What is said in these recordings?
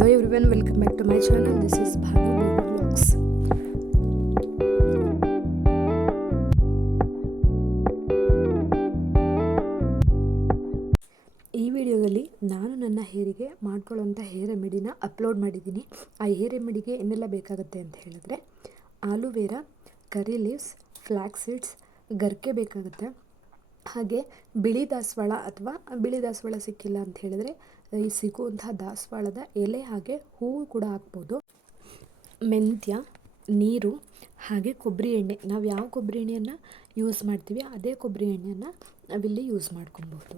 Hello everyone, welcome back to my channel. This is Baby Vlogs. ಈ ವಿಡಿಯೋದಲ್ಲಿ ನಾನು ನನ್ನ ಹೇರಿಗೆ ಮಾಡ್ಕೊಳ್ಳೋಂಥ ಹೇರ್ ರೆಮಿಡಿನ ಅಪ್ಲೋಡ್ ಮಾಡಿದ್ದೀನಿ ಆ ಹೇರ್ ರೆಮಿಡಿಗೆ ಏನೆಲ್ಲ ಬೇಕಾಗುತ್ತೆ ಅಂತ ಹೇಳಿದ್ರೆ aloe vera curry leaves flax seeds ಗರ್ಕೆ ಬೇಕಾಗುತ್ತೆ ಹಾಗೆ ಬಿಳಿ ದಾಸವಾಳ ಅಥವಾ ಬಿಳಿ ದಾಸವಾಳ ಸಿಕ್ಕಿಲ್ಲ ಅಂತ ಹೇಳಿದ್ರೆ ಈ ಸಿಗುವಂಥ ದಾಸವಾಳದ ಎಲೆ ಹಾಗೆ ಹೂವು ಕೂಡ ಹಾಕ್ಬೋದು. ಮೆಂತ್ಯ, ನೀರು, ಹಾಗೆ ಕೊಬ್ಬರಿ ಎಣ್ಣೆ. ನಾವು ಯಾವ ಕೊಬ್ಬರಿ ಎಣ್ಣೆಯನ್ನು ಯೂಸ್ ಮಾಡ್ತೀವಿ, ಅದೇ ಕೊಬ್ಬರಿ ಎಣ್ಣೆಯನ್ನು ನಾವಿಲ್ಲಿ ಯೂಸ್ ಮಾಡ್ಕೊಬೋದು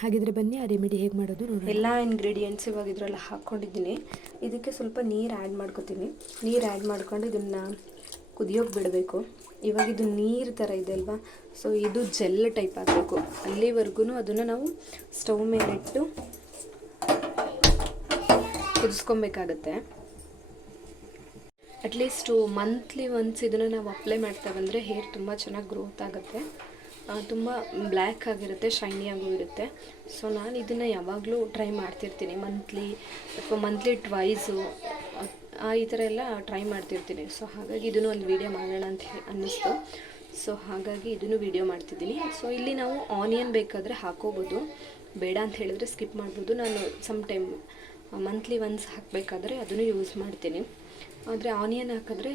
ಹಾಗಿದ್ರೆ ಬನ್ನಿ, ಆ ರೆಮಿಡಿ ಹೇಗೆ ಮಾಡೋದು ನೋಡಿ ಎಲ್ಲ ಇಂಗ್ರೀಡಿಯೆಂಟ್ಸ್ ಇವಾಗ ಇದರಲ್ಲಿ ಹಾಕ್ಕೊಂಡಿದ್ದೀನಿ ಇದಕ್ಕೆ ಸ್ವಲ್ಪ ನೀರು ಆ್ಯಡ್ ಮಾಡ್ಕೊತೀನಿ. ನೀರು ಆ್ಯಡ್ ಮಾಡ್ಕೊಂಡು ಇದನ್ನು ಕುದಿಯೋಕೆ ಬಿಡಬೇಕು. ಇವಾಗ ಇದು ನೀರು ಥರ ಇದೆ ಅಲ್ವಾ? ಸೊ ಇದು ಜೆಲ್ ಟೈಪ್ ಆಗಬೇಕು. ಅಲ್ಲಿವರೆಗೂ ಅದನ್ನು ನಾವು ಸ್ಟವ್ ಇಟ್ಟು ಕುದಿಸ್ಕೊಬೇಕಾಗತ್ತೆ. ಅಟ್ಲೀಸ್ಟು ಮಂತ್ಲಿ ಒನ್ಸ್ ಇದನ್ನು ನಾವು ಅಪ್ಲೈ ಮಾಡ್ತಾ ಬಂದರೆ ಹೇರ್ ತುಂಬ ಚೆನ್ನಾಗಿ ಗ್ರೋತ್ ಆಗುತ್ತೆ. ತುಂಬ ಬ್ಲ್ಯಾಕ್ ಆಗಿರುತ್ತೆ ಶೈನಿಯಾಗೂ ಇರುತ್ತೆ. ಸೊ ನಾನು ಇದನ್ನು ಯಾವಾಗಲೂ ಟ್ರೈ ಮಾಡ್ತಿರ್ತೀನಿ. ಮಂತ್ಲಿ ಅಥವಾ ಮಂತ್ಲಿ ಟ್ವೈಸು ಈ ಥರ ಎಲ್ಲ ಟ್ರೈ ಮಾಡ್ತಿರ್ತೀನಿ. ಸೊ ಹಾಗಾಗಿ ಇದನ್ನು ಒಂದು ವೀಡಿಯೋ ಮಾಡೋಣ ಅಂತ ಅನ್ನಿಸ್ತು. ಸೊ ಹಾಗಾಗಿ ಇದನ್ನು ವೀಡಿಯೋ ಮಾಡ್ತಿದ್ದೀನಿ. ಸೊ ಇಲ್ಲಿ ನಾವು ಆನಿಯನ್ ಬೇಕಾದರೆ ಹಾಕೋಬೋದು. ಬೇಡ ಅಂತ ಹೇಳಿದ್ರೆ ಸ್ಕಿಪ್ ಮಾಡ್ಬೋದು. ನಾನು ಸಮ್ ಟೈಮ್ ಮಂತ್ಲಿ ಒನ್ಸ್ ಹಾಕಬೇಕಾದ್ರೆ ಅದನ್ನು ಯೂಸ್ ಮಾಡ್ತೀನಿ. ಆದರೆ ಆನಿಯನ್ ಹಾಕಿದ್ರೆ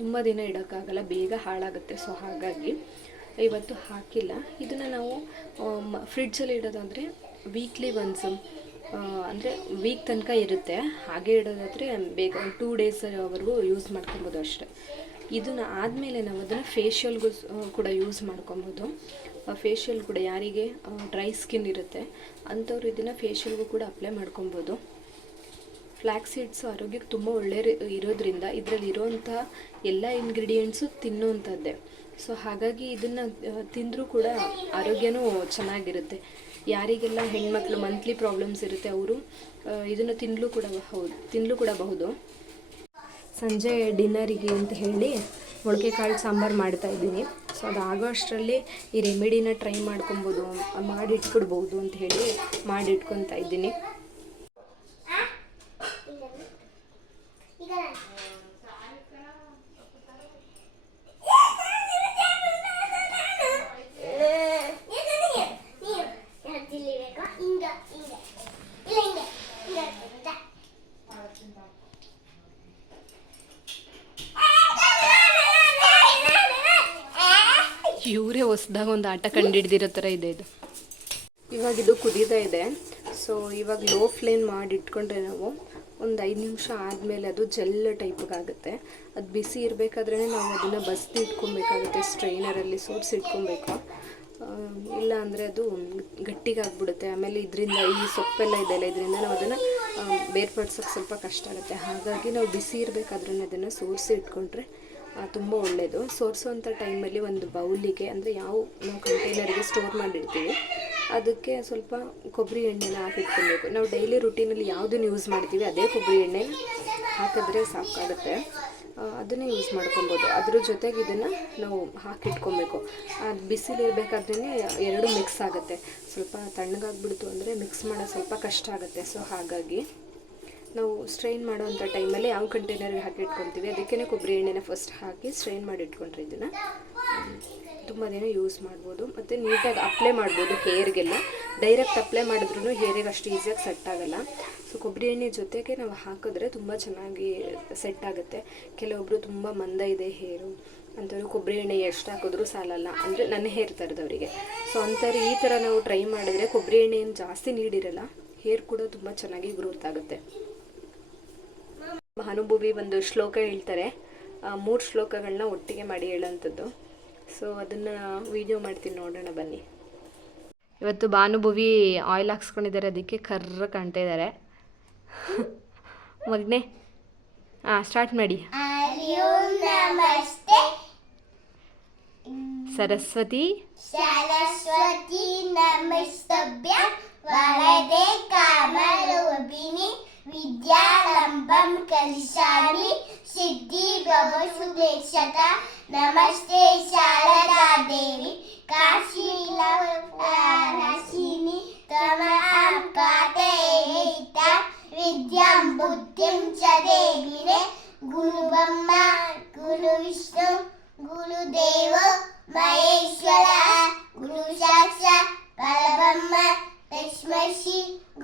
ತುಂಬ ದಿನ ಇಡೋಕ್ಕಾಗಲ್ಲ. ಬೇಗ ಹಾಳಾಗುತ್ತೆ. ಸೊ ಹಾಗಾಗಿ ಇವತ್ತು ಹಾಕಿಲ್ಲ. ಇದನ್ನು ನಾವು ಫ್ರಿಡ್ಜಲ್ಲಿ ಇಡೋದಾದರೆ ವೀಕ್ಲಿ ಒನ್ಸ್ ಅಂದರೆ ವೀಕ್ ತನಕ ಇರುತ್ತೆ. ಹಾಗೆ ಇಡೋದಾದರೆ ಬೇಗ ಒಂದು ಟೂ ಡೇಸ್ವರೆಗೂ ಯೂಸ್ ಮಾಡ್ಕೊಬೋದು ಅಷ್ಟೇ. ಇದನ್ನು ಆದಮೇಲೆ ನಾವು ಅದನ್ನು ಫೇಶಿಯಲ್ಗೂ ಕೂಡ ಯೂಸ್ ಮಾಡ್ಕೊಬೋದು. ಫೇಶಿಯಲ್ ಕೂಡ ಯಾರಿಗೆ ಡ್ರೈ ಸ್ಕಿನ್ ಇರುತ್ತೆ, ಅಂಥವ್ರು ಇದನ್ನು ಫೇಶಿಯಲ್ಗೂ ಕೂಡ ಅಪ್ಲೈ ಮಾಡ್ಕೊಬೋದು. ಫ್ಲ್ಯಾಕ್ ಸೀಡ್ಸು ಆರೋಗ್ಯಕ್ಕೆ ತುಂಬ ಒಳ್ಳೆ ಇರೋದ್ರಿಂದ ಇದರಲ್ಲಿ ಇರೋವಂಥ ಎಲ್ಲ ಇಂಗ್ರೀಡಿಯೆಂಟ್ಸು ತಿನ್ನುವಂಥದ್ದೇ ಸೊ ಹಾಗಾಗಿ ಇದನ್ನು ತಿಂದರೂ ಕೂಡ ಆರೋಗ್ಯನೂ ಚೆನ್ನಾಗಿರುತ್ತೆ. ಯಾರಿಗೆಲ್ಲ ಹೆಣ್ಮಕ್ಳು ಮಂತ್ಲಿ ಪ್ರಾಬ್ಲಮ್ಸ್ ಇರುತ್ತೆ ಅವರು ಇದನ್ನು ತಿನ್ನಲು ಕೂಡ ಹೌದು ತಿನ್ನಲು ಕೂಡ ಬಹುದು. ಸಂಜೆ ಡಿನ್ನರಿಗೆ ಅಂತ ಹೇಳಿ ಮೊಳಕೆ ಕಾಳು ಸಾಂಬಾರು ಮಾಡ್ತಾ ಇದ್ದೀನಿ. ಸೊ ಅದು ಆಗೋ ಅಷ್ಟರಲ್ಲಿ ಈ ರೆಮಿಡಿನ ಟ್ರೈ ಮಾಡ್ಕೊಬೋದು ಮಾಡಿ ಇಟ್ಬಿಡ್ಬೋದು ಅಂತ ಹೇಳಿ ಮಾಡಿ ಇಟ್ಕೊತಾ ಇದ್ದೀನಿ ಇವರೇ ಹೊಸ್ದಾಗ ಒಂದು ಆಟ ಕಂಡಿಡ್ದಿರೋ ಥರ ಇದೆ ಇದು. ಇವಾಗ ಇದು ಕುದೀತಾ ಇದೆ. ಸೊ ಇವಾಗ ಲೋ ಫ್ಲೇಮ್ ಮಾಡಿ ಇಟ್ಕೊಂಡ್ರೆ ನಾವು ಒಂದು ಐದು ನಿಮಿಷ ಆದಮೇಲೆ ಅದು ಜೆಲ್ ಟೈಪ್ಗಾಗುತ್ತೆ ಅದು ಬಿಸಿ ಇರಬೇಕಾದ್ರೆ ನಾವು ಅದನ್ನು ಬಸ್ದು ಇಟ್ಕೊಬೇಕಾಗುತ್ತೆ ಸ್ಟ್ರೈನರಲ್ಲಿ ಸೋರ್ಸ್ ಇಟ್ಕೊಬೇಕು. ಇಲ್ಲ ಅಂದರೆ ಅದು ಗಟ್ಟಿಗಾಗ್ಬಿಡುತ್ತೆ ಆಮೇಲೆ ಇದರಿಂದ ಈ ಸೊಪ್ಪೆಲ್ಲ ಇದೆಲ್ಲ ಇದರಿಂದ ನಾವು ಅದನ್ನು ಬೇರ್ಪಡ್ಸೋಕ್ಕೆ ಸ್ವಲ್ಪ ಕಷ್ಟ ಆಗುತ್ತೆ. ಹಾಗಾಗಿ ನಾವು ಬಿಸಿ ಇರಬೇಕಾದ್ರೂ ಅದನ್ನು ಸೋರಿಸಿ ಇಟ್ಕೊಂಡ್ರೆ ತುಂಬ ಒಳ್ಳೆಯದು ಸೋರಿಸುವಂಥ ಟೈಮಲ್ಲಿ ಒಂದು ಬೌಲಿಗೆ ಅಂದರೆ ಯಾವ ನಾವು ಕಂಟೈನರ್ಗೆ ಸ್ಟೋರ್ ಮಾಡಿರ್ತೀವಿ ಅದಕ್ಕೆ ಸ್ವಲ್ಪ ಕೊಬ್ಬರಿ ಎಣ್ಣೆನ ಹಾಕಿಟ್ಕೊಬೇಕು. ನಾವು ಡೈಲಿ ರುಟೀನಲ್ಲಿ ಯಾವುದನ್ನು ಯೂಸ್ ಮಾಡ್ತೀವಿ ಅದೇ ಕೊಬ್ಬರಿ ಎಣ್ಣೆ ಹಾಕಿದ್ರೆ ಸಾಕಾಗುತ್ತೆ. ಅದನ್ನೇ ಯೂಸ್ ಮಾಡ್ಕೊಬೋದು. ಅದ್ರ ಜೊತೆಗೆ ಇದನ್ನು ನಾವು ಹಾಕಿಟ್ಕೊಬೇಕು. ಅದು ಬಿಸಿಲಿರಬೇಕಾದ್ರೇ ಎರಡು ಮಿಕ್ಸ್ ಆಗುತ್ತೆ. ಸ್ವಲ್ಪ ತಣ್ಣಗಾಗ್ಬಿಡ್ತು ಅಂದರೆ ಮಿಕ್ಸ್ ಮಾಡೋದು ಸ್ವಲ್ಪ ಕಷ್ಟ ಆಗುತ್ತೆ. ಸೊ ಹಾಗಾಗಿ ನಾವು ಸ್ಟ್ರೈನ್ ಮಾಡೋವಂಥ ಟೈಮಲ್ಲಿ ಯಾವ ಕಂಟೈನರ್ಗೆ ಹಾಕಿ ಇಟ್ಕೊತೀವಿ ಅದಕ್ಕೇ ಕೊಬ್ಬರಿ ಎಣ್ಣೆನ ಫಸ್ಟ್ ಹಾಕಿ ಸ್ಟ್ರೈನ್ ಮಾಡಿ ಇಟ್ಕೊಂಡ್ರೆ ಇದನ್ನು. ತುಂಬ ದಿನ ಯೂಸ್ ಮಾಡ್ಬೋದು. ಮತ್ತು ನೀಟಾಗಿ ಅಪ್ಲೈ ಮಾಡ್ಬೋದು ಹೇರ್ಗೆಲ್ಲ ಡೈರೆಕ್ಟ್ ಅಪ್ಲೈ ಮಾಡಿದ್ರೂ ಹೇರಿಗೆ ಅಷ್ಟು ಈಸಿಯಾಗಿ ಸೆಟ್ ಆಗಲ್ಲ. ಸೊ ಕೊಬ್ಬರಿ ಎಣ್ಣೆ ಜೊತೆಗೆ ನಾವು ಹಾಕಿದ್ರೆ ತುಂಬ ಚೆನ್ನಾಗಿ ಸೆಟ್ ಆಗುತ್ತೆ. ಕೆಲವೊಬ್ಬರು ತುಂಬ ಮಂದ ಇದೆ ಹೇರು ಅಂಥವ್ರು ಕೊಬ್ಬರಿ ಎಣ್ಣೆ ಎಷ್ಟು ಹಾಕಿದ್ರೂ ಸಾಲಲ್ಲ. ಅಂದರೆ ನನ್ನ ಹೇರ್ ಥರದವರಿಗೆ ಸೊ ಅಂಥವ್ರು ಈ ಥರ ನಾವು ಟ್ರೈ ಮಾಡಿದರೆ ಕೊಬ್ಬರಿ ಎಣ್ಣೆ ಏನು ಜಾಸ್ತಿ ನೀಡಿರಲ್ಲ ಹೇರ್ ಕೂಡ ತುಂಬ ಚೆನ್ನಾಗಿ ಗ್ರೋತ್ ಆಗುತ್ತೆ. ಮಹಾನುಭವಿ ಒಂದು ಶ್ಲೋಕ ಹೇಳ್ತಾರೆ. ಮೂರು ಶ್ಲೋಕಗಳನ್ನ ಒಟ್ಟಿಗೆ ಮಾಡಿ ಹೇಳೋಂಥದ್ದು ಸೊ ಅದನ್ನು ವಿಡಿಯೋ ಮಾಡ್ತೀನಿ ನೋಡೋಣ ಬನ್ನಿ. ಇವತ್ತು ಭಾನುಭವಿ ಆಯಿಲ್ ಹಾಕ್ಸ್ಕೊಂಡಿದ್ದಾರೆ ಅದಕ್ಕೆ ಕರ್ರ ಕಾಣ್ತಾ ಇದ್ದಾರೆ. ಮಗನೆ ಹಾಂ ಸ್ಟಾರ್ಟ್ ಮಾಡಿ. ಸರಸ್ವತಿ. విద్యారంభం కలిశామి సిద్ధి భవసుక్షత నమస్తే శారదాదేవి. కాశీలవాసిని తమ పాతేత విద్యాం బుద్ధిం చ గురు బ్రహ్మ గురు విష్ణు గురుదేవ మహేశ్వర గురు సాక్ష పరబ్రహ్మ తస్మై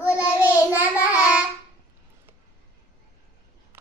గురవే నమః.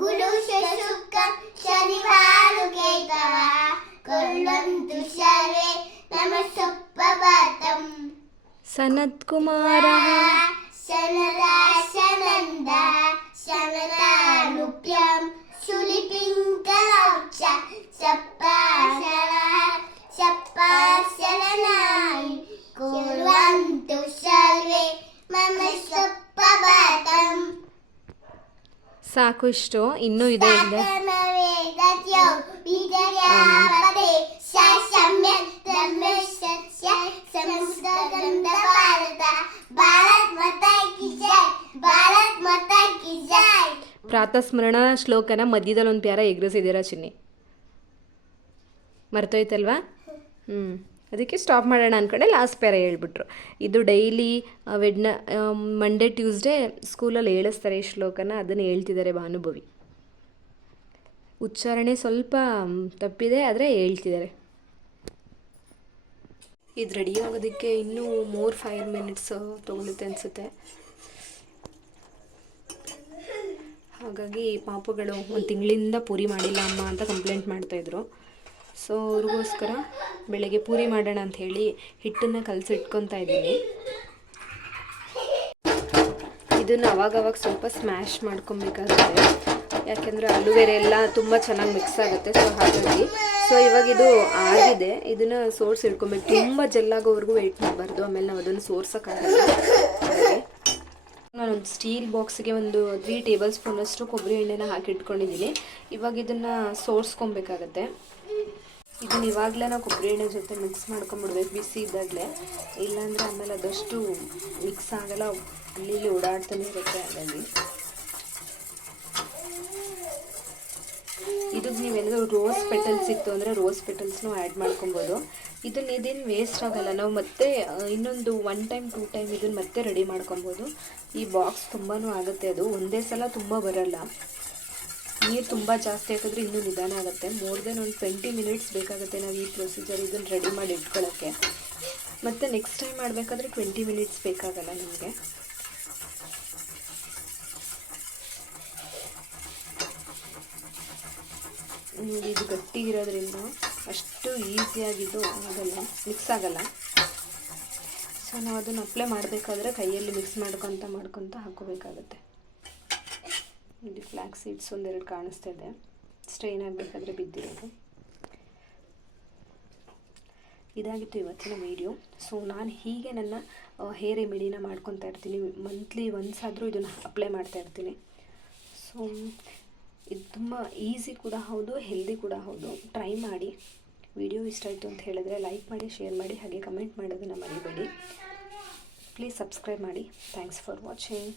గురుష శుక్రం శనివారు గేతవ కొల్లొందు శరే నమ సుప్రభాతం సనత్కుమార శనరాశనంద శనరానుప్యం శులిపింకలక్ష సప్పాశల సప్పాశలనాయి ಸಾಕು ಇಷ್ಟು. ಇನ್ನೂ ಇದೆ ಪ್ರಾತಃ ಪ್ರಾತಸ್ಮರಣ ಶ್ಲೋಕನ ಮಧ್ಯದಲ್ಲಿ ಒಂದು ಪ್ಯಾರ ಎಗ್ರಿಸಿದ್ದೀರಾ ಚಿನ್ನಿ? ಮರ್ತೋಯ್ತಲ್ವಾ? ಹ್ಞೂ ಅದಕ್ಕೆ ಸ್ಟಾಪ್ ಮಾಡೋಣ ಅಂದ್ಕೊಂಡೆ ಲಾಸ್ಟ್ ಪೇರ ಹೇಳ್ಬಿಟ್ರು. ಇದು ಡೈಲಿ ವೆಡ್ನ ಮಂಡೇ ಟ್ಯೂಸ್ಡೇ ಸ್ಕೂಲಲ್ಲಿ ಹೇಳಿಸ್ತಾರೆ ಈ ಶ್ಲೋಕನ, ಅದನ್ನು ಹೇಳ್ತಿದ್ದಾರೆ ಭಾನುಭವಿ. ಉಚ್ಚಾರಣೆ ಸ್ವಲ್ಪ ತಪ್ಪಿದೆ, ಆದರೆ ಹೇಳ್ತಿದ್ದಾರೆ. ಇದು ರೆಡಿ ಆಗೋದಕ್ಕೆ ಇನ್ನೂ ಮೋರ್ ಫೈವ್ ಮಿನಿಟ್ಸ್ ತೊಗೊಳುತ್ತೆ ಅನಿಸುತ್ತೆ. ಹಾಗಾಗಿ ಪಾಪುಗಳು ಒಂದು ತಿಂಗಳಿಂದ ಪೂರಿ ಮಾಡಿಲ್ಲ ಅಮ್ಮ ಅಂತ ಕಂಪ್ಲೇಂಟ್ ಮಾಡ್ತಾಯಿದ್ರು ಸೊ ಅವ್ರಿಗೋಸ್ಕರ ಬೆಳಗ್ಗೆ ಪೂರಿ ಮಾಡೋಣ ಅಂತ ಹೇಳಿ ಹಿಟ್ಟನ್ನು ಕಲಸಿ ಇಟ್ಕೊತಾ ಇದ್ದೀನಿ. ಇದನ್ನು ಅವಾಗವಾಗ ಸ್ವಲ್ಪ ಸ್ಮ್ಯಾಶ್ ಮಾಡ್ಕೊಬೇಕಾಗುತ್ತೆ. ಯಾಕೆಂದರೆ ಅಲುವೆರೆ ಎಲ್ಲ ತುಂಬ ಚೆನ್ನಾಗಿ ಮಿಕ್ಸ್ ಆಗುತ್ತೆ ಸೊ ಹಾಗಾಗಿ. ಸೊ ಇವಾಗ ಇದು ಆಗಿದೆ. ಇದನ್ನು ಸೋರ್ಸ್ ಇಟ್ಕೊಬೇಕು ತುಂಬ ಜೆಲ್ಲಾಗೋವರೆಗೂ ವೆಯ್ಟ್ ಮಾಡಬಾರ್ದು. ಆಮೇಲೆ ನಾವು ಅದನ್ನು ಸೋರ್ಸೋಕ್ಕಾಗಲ್ಲ. ನಾನು ನಾನೊಂದು ಸ್ಟೀಲ್ ಬಾಕ್ಸಿಗೆ ಒಂದು ತ್ರೀ ಟೇಬಲ್ ಸ್ಪೂನಷ್ಟು ಕೊಬ್ಬರಿ ಎಣ್ಣೆನ ಹಾಕಿ ಇಟ್ಕೊಂಡಿದ್ದೀನಿ ಇವಾಗ ಇದನ್ನು ಸೋರ್ಸ್ಕೊಬೇಕಾಗತ್ತೆ. ಇದನ್ನ ಇವಾಗಲೇ ನಾವು ಕೊಬ್ಬರಿ ಎಣ್ಣೆ ಜೊತೆ ಮಿಕ್ಸ್ ಮಾಡ್ಕೊಂಬಿಡ್ಬೇಕು, ಬಿಸಿ ಇದ್ದಾಗಲೇ. ಇಲ್ಲಾಂದರೆ ಆಮೇಲೆ ಅದಷ್ಟು ಮಿಕ್ಸ್ ಆಗಲ್ಲ ಅಲ್ಲಿ ಇಲ್ಲಿ ಓಡಾಡ್ತಾನೆ ಇರುತ್ತೆ ಹಾಗಾಗಿ. ಇದಕ್ಕೆ ನೀವೇನಾದರೂ ರೋಸ್ ಪೆಟಲ್ಸ್ ಇತ್ತು ಅಂದರೆ ರೋಸ್ ಪೆಟಲ್ಸ್ನೂ ಆ್ಯಡ್ ಮಾಡ್ಕೊಬೋದು. ಇದನ್ನ ಇದೇನು ವೇಸ್ಟ್ ಆಗಲ್ಲ, ನಾವು ಮತ್ತೆ ಇನ್ನೊಂದು ಒನ್ ಟೈಮ್ ಟೂ ಟೈಮ್ ಇದನ್ನು ಮತ್ತೆ ರೆಡಿ ಮಾಡ್ಕೊಬೋದು. ಈ ಬಾಕ್ಸ್ ತುಂಬಾ ಆಗುತ್ತೆ ಅದು, ಒಂದೇ ಸಲ ತುಂಬ ಬರಲ್ಲ. ನೀರು ತುಂಬ ಜಾಸ್ತಿ ಹಾಕಿದ್ರೆ ಇನ್ನೂ ನಿಧಾನ ಆಗುತ್ತೆ. ಮೋರ್ ದೆನ್ ಒಂದು ಟ್ವೆಂಟಿ ಮಿನಿಟ್ಸ್ ಬೇಕಾಗುತ್ತೆ ನಾವು ಈ ಪ್ರೊಸೀಜರ್ ಇದನ್ನು ರೆಡಿ ಮಾಡಿ ಇಟ್ಕೊಳ್ಳೋಕ್ಕೆ ಮತ್ತು ನೆಕ್ಸ್ಟ್ ಟೈಮ್ ಮಾಡಬೇಕಾದ್ರೆ ಟ್ವೆಂಟಿ ಮಿನಿಟ್ಸ್ ಬೇಕಾಗಲ್ಲ ನಿಮಗೆ. ಇದು ಗಟ್ಟಿ ಇರೋದ್ರಿಂದ ಅಷ್ಟು ಈಸಿಯಾಗಿದ್ದು ಆಗಲ್ಲ ಮಿಕ್ಸ್ ಆಗಲ್ಲ. ಸೊ ನಾವು ಅದನ್ನು ಅಪ್ಲೈ ಮಾಡಬೇಕಾದ್ರೆ ಕೈಯಲ್ಲಿ ಮಿಕ್ಸ್ ಮಾಡ್ಕೊತ ಮಾಡ್ಕೊತ ಹಾಕೋಬೇಕಾಗತ್ತೆ ಇಲ್ಲಿ ಫ್ಲ್ಯಾಕ್ ಸೀಡ್ಸ್ ಒಂದೆರಡು ಕಾಣಿಸ್ತಾ ಇದೆ. ಸ್ಟ್ರೈನ್ ಆಗಬೇಕಾದ್ರೆ ಬಿದ್ದಿರೋದು. ಇದಾಗಿತ್ತು ಇವತ್ತಿನ ವೀಡಿಯೋ ಸೊ ನಾನು ಹೀಗೆ ನನ್ನ ಹೇರ್ ರೆಮಿಡಿನ ಮಾಡ್ಕೊತಾ ಇರ್ತೀನಿ. ಮಂತ್ಲಿ ಒನ್ಸ್ ಆದರೂ ಇದನ್ನು ಅಪ್ಲೈ ಮಾಡ್ತಾ ಇರ್ತೀನಿ. ಸೊ ಇದು ತುಂಬ ಈಸಿ ಕೂಡ ಹೌದು ಹೆಲ್ದಿ ಕೂಡ ಹೌದು. ಟ್ರೈ ಮಾಡಿ. ವಿಡಿಯೋ ಇಷ್ಟ ಆಯಿತು ಅಂತ ಹೇಳಿದ್ರೆ ಲೈಕ್ ಮಾಡಿ ಶೇರ್ ಮಾಡಿ, ಹಾಗೆ ಕಮೆಂಟ್ ಮಾಡೋದನ್ನು ಮರಿಬೇಡಿ. ಪ್ಲೀಸ್ ಸಬ್ಸ್ಕ್ರೈಬ್ ಮಾಡಿ. Thanks for watching